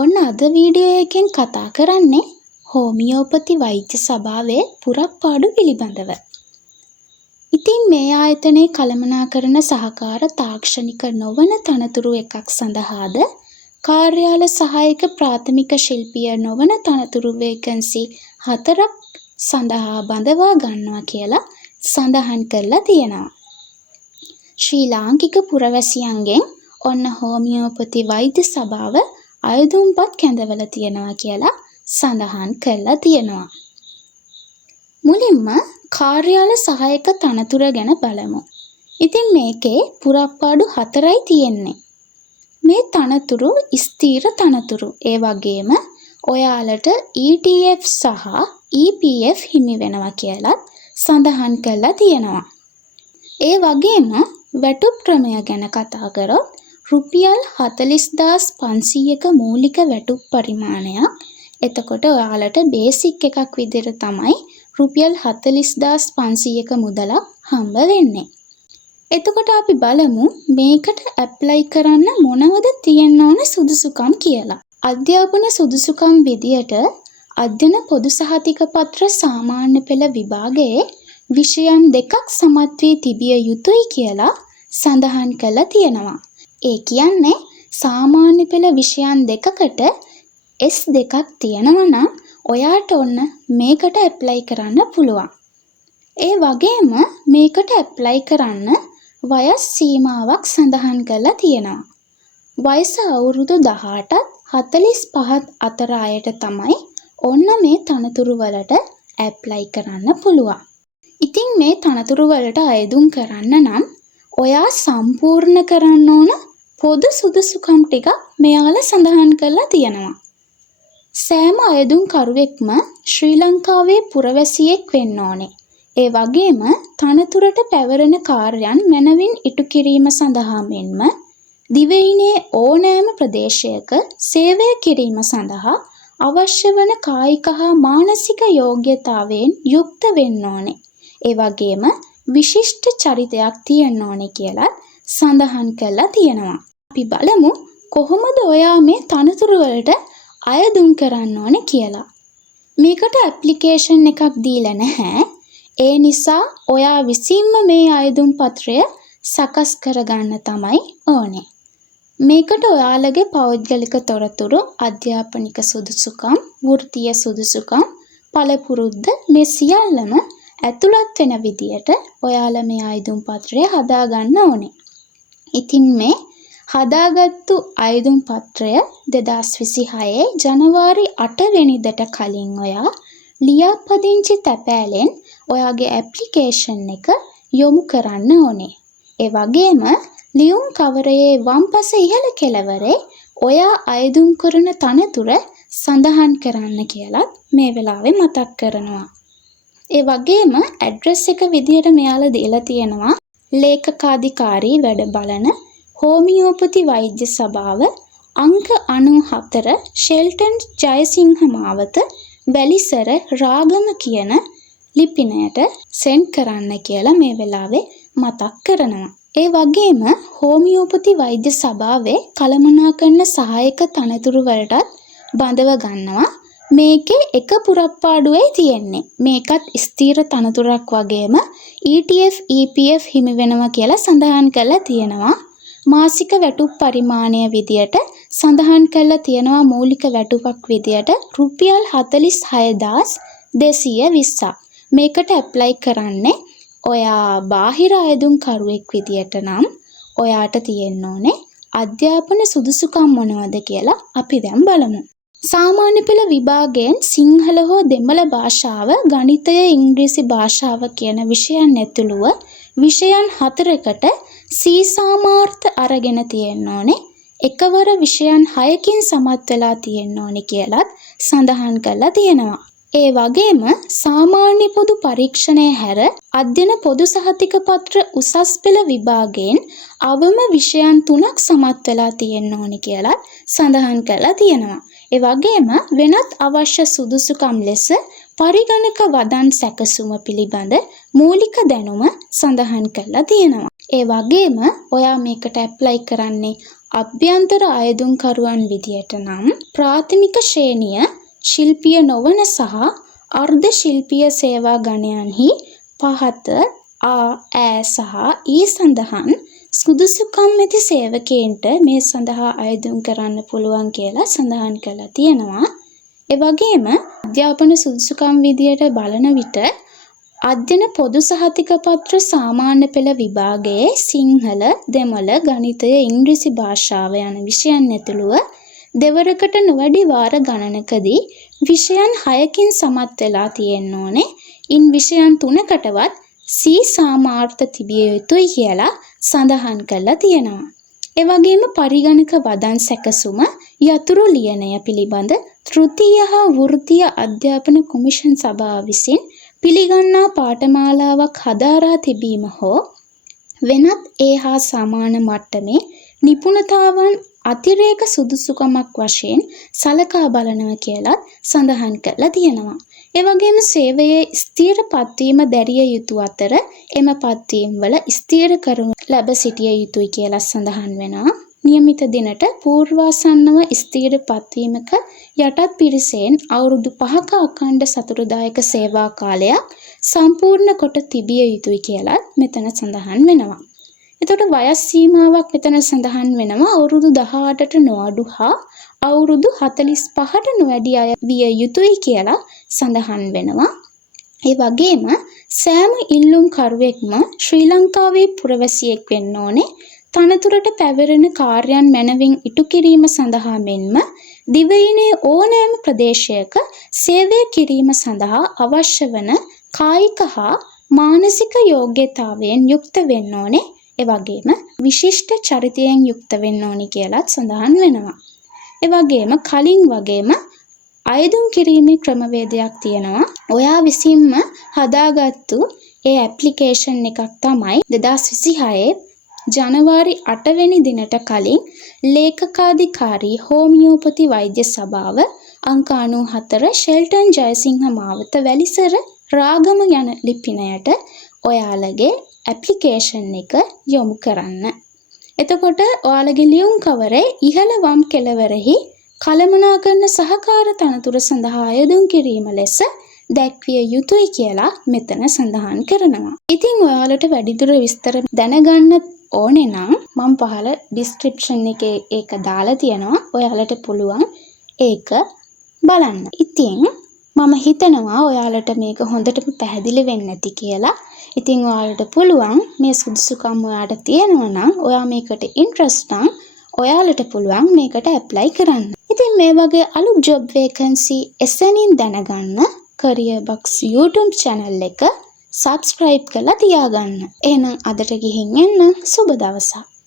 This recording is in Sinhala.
ඔන්න අද වීඩියෝ එකෙන් කතා කරන්නේ හෝමියෝපති වෛද්‍ය සභාවේ පුරප්පාඩු පිළිබඳව. ඉතින් මේ ආයතනයේ කළමනාකරන සහකාර තාක්ෂණික නොවන තනතුරු එකක් සඳහාද කාර්යාල සහායක ප්‍රාථමික ශිල්පිය නොවන තනතුරු වේකන්සි 4ක් සඳහා බඳවා ගන්නවා කියලා සඳහන් කරලා තියෙනවා. ශ්‍රී ලාංකික පුරවැසියන්ගෙන් ඔන්න හෝමියෝපති වෛද්‍ය සභාව අයදුම්පත් කැඳවලා තියෙනවා කියලා සඳහන් කරලා තියෙනවා. මුලින්ම කාර්යාල සහායක තනතුර ගැන බලමු. ඉතින් මේකේ පුරප්පාඩු 4යි තියෙන්නේ. මේ තනතුරු ස්ථීර තනතුරු. ඒ වගේම ඔයාලට ETF සහ EPF හිමි වෙනවා කියලා සඳහන් කරලා තියෙනවා. ඒ වගේම වැටුප් ක්‍රමය ගැන කතා කරොත් රුපියල් 40500ක මූලික වැටුප් පරිමාණයක්. එතකොට ඔයාලට බේසික් එකක් විදිහට තමයි රුපියල් 40500ක මුදලක් හම්බ වෙන්නේ. එතකොට අපි බලමු මේකට ඇප්ලයි කරන්න මොනවද තියෙන්න ඕන සුදුසුකම් කියලා. අධ්‍යාපන සුදුසුකම් විදියට අධ්‍යයන පොදු සහතික පත්‍ර සාමාන්‍ය පෙළ විභාගයේ විෂයන් දෙකක් සමත් වී තිබිය යුතුයි කියලා සඳහන් කරලා තියෙනවා. ඒ කියන්නේ සාමාන්‍ය පෙළ විෂයන් දෙකකට S2ක් තියෙනවා නම් ඔයාට ඔන්න මේකට ඇප්ලයි කරන්න පුළුවන්. ඒ වගේම මේකට ඇප්ලයි කරන්න වයස් සීමාවක් සඳහන් කරලා තියෙනවා. වයස අවුරුදු 18ත් 45ත් අතර අයට තමයි ඔන්න මේ තනතුරු වලට ඇප්ලයි කරන්න පුළුවන්. ඉතින් මේ තනතුරු වලට අයදුම් කරන්න නම් ඔයා සම්පූර්ණ කරන්න ඕන පොදු සුදුසුකම් ටික මෙයාලා සඳහන් කරලා තියෙනවා. සෑම අයදුම් කරුවෙක්ම ශ්‍රී ලංකාවේ පුරවැසියෙක් වෙන්න ඕනේ. ඒ වගේම තනතුරට පැවරෙන කාර්යයන් මැනවින් ඉටු කිරීම සඳහා මෙන්ම දිවයිනේ ඕනෑම ප්‍රදේශයක සේවය කිරීම සඳහා අවශ්‍ය වන කායික හා මානසික යෝග්‍යතාවයෙන් යුක්ත වෙන්න ඕනේ. ඒ වගේම විශිෂ්ට චරිතයක් තියෙන්න ඕනේ කියලා සඳහන් කරලා තියෙනවා. අපි බලමු කොහොමද ඔයා මේ තනතුරු වලට අයදුම් කරන්න ඕනේ කියලා. මේකට ඇප්ලිකේෂන් එකක් දීලා නැහැ. ඒ නිසා ඔයා විසින්ම මේ අයදුම් පත්‍රය සකස් කරගන්න තමයි ඕනේ. මේකට ඔයාලගේ පෞද්ගලික තොරතුරු, අධ්‍යාපනික සුදුසුකම්, වෘත්තීය සුදුසුකම්, පළපුරුද්ද මේ සියල්ලම ඇතුළත් වෙන විදියට ඔයාලා මේ අයදුම් පත්‍රය හදා ගන්න ඕනේ. ඉතින් මේ හදාගත්තු අයදුම් පත්‍රය 2026 ජනවාරි 8 වෙනිදාට කලින් ඔයා ලියාපදිංචි තැපෑලෙන් ඔයාගේ ඇප්ලිකේෂන් එක යොමු කරන්න ඕනේ. ඒ වගේම ලියුම් කවරයේ වම්පස ඉහළ කෙළවරේ ඔයා අයදුම් කරන තනතුර සඳහන් කරන්න කියලා මේ වෙලාවේ මතක් කරනවා. ඒ වගේම ඇඩ්‍රස් එක විදියට මෙයාලා දීලා තියෙනවා ලේකකාධිකාරී වැඩ බලන හෝමියෝපති වෛද්‍ය සභාව අංක 94 ෂෙල්ටන් ජයසිංහ මාවත වැලිසර රාගම කියන ලිපිනයට සෙන්ඩ් කරන්න කියලා මේ වෙලාවේ මතක් කරනවා. ඒ වගේම හෝමියෝපති වෛද්‍ය සභාවේ කළමනාකරන සහායක තනතුරු වලටත් බඳව ගන්නවා. මේකේ එක පුරප්පාඩුවයි තියෙන්නේ. මේකත් ස්ථීර තනතුරක් වගේම ETF EPF හිමි වෙනවා කියලා සඳහන් කරලා තියෙනවා. මාසික වැටුප් පරිමාණය විදියට සඳහන් කරලා තියෙනවා මූලික වැටුපක් විදියට රුපියල් 46220ක්. මේකට ඇප්ලයි කරන්නේ ඔයා බාහිර අයදුම් කරුවෙක් විදියට නම් ඔයාට තියෙන්න ඕනේ අධ්‍යාපන සුදුසුකම් මොනවද කියලා අපි දැන් බලමු. සාමාන්‍ය පෙළ විභාගයෙන් සිංහල හෝ දෙමළ භාෂාව, ගණිතය, ඉංග්‍රීසි භාෂාව කියන විෂයන් ඇතුළුව විෂයන් 4කට සී සාමාර්ථ අරගෙන තියෙන්න ඕනේ. එකවර විෂයන් 6කින් සමත් වෙලා තියෙන්න ඕනේ කියලත් සඳහන් කරලා තියෙනවා. ඒ වගේම සාමාන්‍ය පොදු පරීක්ෂණය හැර අධ්‍යයන පොදු සහතික පත්‍ර උසස් පෙළ විභාගයෙන් අවම විෂයන් 3ක් සමත් වෙලා තියෙන්න ඕනේ කියලත් සඳහන් කරලා තියෙනවා. ඒ වගේම වෙනත් අවශ්‍ය සුදුසුකම් ලෙස පරිගණක වදන් සැකසුම පිළිබඳ මූලික දැනුම සඳහන් කරලා තියෙනවා. ඒ වගේම ඔයා මේකට ඇප්ලයි කරන්නේ අභ්‍යන්තර අයදුම්කරුවන් විදියට නම් ප්‍රාථමික ශ්‍රේණිය ශිල්පීය නොවන සහ අර්ධ ශිල්පීය සේවා ගණයන්හි පහත ඈ සහ ඊ සඳහන් සුදුසුකම් ඇති සේවකයන්ට මේ සඳහා අයදුම් කරන්න පුළුවන් කියලා සඳහන් කරලා තියෙනවා. ඒ වගේම අධ්‍යාපන සුදුසුකම් විදියට බලන විට අධ්‍යයන පොදු සහතික පත්‍ර සාමාන්‍ය පෙළ විභාගයේ සිංහල, දෙමළ, ගණිතය, ඉංග්‍රීසි භාෂාව යන විෂයන් ඇතුළුව දෙවරකට නොවැඩි වාර ගණනකදී විෂයන් 6කින් සමත් වෙලා තියෙන්න ඕනේ. ඉන් විෂයන් 3කටවත් C සාමාර්ථ තිබිය යුතුයි කියලා සඳහන් කරලා තියෙනවා. ඒ වගේම පරිගණක වදන් සැකසුම යතුරු ලියනය පිළිබඳ තෘතීය හා වෘත්තීය අධ්‍යාපන කොමිෂන් සභාව විසින් පිළිගන්නා පාඨමාලාවක් හදාරා තිබීම හෝ වෙනත් ඒ හා සමාන මට්ටමේ නිපුණතාවන් අතිරේක සුදුසුකමක් වශයෙන් සලකා බලනවා කියලා සඳහන් කරලා තියෙනවා. ඒ වගේම සේවයේ ස්ථීර පත්වීම දැරිය යුතු අතර එම පත්වීම් වල ස්ථීර කරුණු ලැබ සිටිය යුතුයි කියලා සඳහන් වෙනවා. නියමිත දිනට පූර්වාසන්නව ස්ථීර පත්වීමක යටත් පිරිසෙන් අවුරුදු 5ක අඛණ්ඩ සතුටුදායක සේවා කාලයක් සම්පූර්ණ කොට තිබිය යුතුයි කියලා මෙතන සඳහන් වෙනවා. එතකොට වයස් සීමාවක් මෙතන සඳහන් වෙනවා අවුරුදු 18ට නොඅඩු හා අවුරුදු 45ට නොවැඩි අය විය යුතුයි කියලා සඳහන් වෙනවා. ඒ වගේම සෑම ඉල්ලුම් කරුවෙක්ම ශ්‍රී ලංකාවේ පුරවැසියෙක් වෙන්න ඕනේ. තනතුරට පැවරෙන කාර්යයන් මැනවින් ඉටු කිරීම සඳහා මෙන්ම දිවයිනේ ඕනෑම ප්‍රදේශයක සේවය කිරීම සඳහා අවශ්‍ය වන කායික හා මානසික යෝග්‍යතාවයෙන් යුක්ත වෙන්න ඕනේ. ඒ වගේම විශිෂ්ට චරිතයෙන් යුක්ත වෙන්න ඕනේ කියලාත් සඳහන් වෙනවා. ඒ වගේම කලින් වගේම අයදුම් කිරීමේ ක්‍රමවේදයක් තියෙනවා. ඔයා විසින්ම හදාගත්තු ඒ ඇප්ලිකේෂන් එකක් තමයි 2026 ජනවාරි 8 වෙනි දිනට කලින් ලේකකාධිකාරී හෝමියෝපති වෛද්‍ය සභාව අංක 94 ෂෙල්ටන් ජයසිංහ මාවත වැලිසර රාගම යන ලිපිනයට ඔයාලගේ ඇප්ලිකේෂන් එක යොමු කරන්න. එතකොට ඔයාලගේ ලියුම් කවරේ ඉහළ වම් කෙළවරෙහි කළමනාකරන සහකාර තනතුර සඳහා අයදුම් කිරීම ලෙස දැක්විය යුතුයි කියලා මෙතන සඳහන් කරනවා. ඉතින් ඔයාලට වැඩිදුර විස්තර දැනගන්න ඕනේ නම් මම පහළ ඩිස්ක්‍රිප්ෂන් එකේ ඒක දාලා තියෙනවා. ඔයාලට පුළුවන් ඒක බලන්න. ඉතින් මම හිතනවා ඔයාලට මේක හොඳටම පැහැදිලි වෙන්නේ නැති කියලා. ඉතින් ඔයාලට පුළුවන් මේ සුදුසුකම් ඔයාලට තියෙනවා නම් ඔයා මේකට ඉන්ට්‍රස්ට් නම් ඔයාලට පුළුවන් මේකට ඇප්ලයි කරන්න. ඉතින් මේ වගේ අලුත් ජොබ් වේකන්සි එසැනින් දැනගන්න Career Box YouTube channel එක subscribe කරලා තියාගන්න. එහෙනම් අදට ගිහින් එන්න. සුබ දවසක්.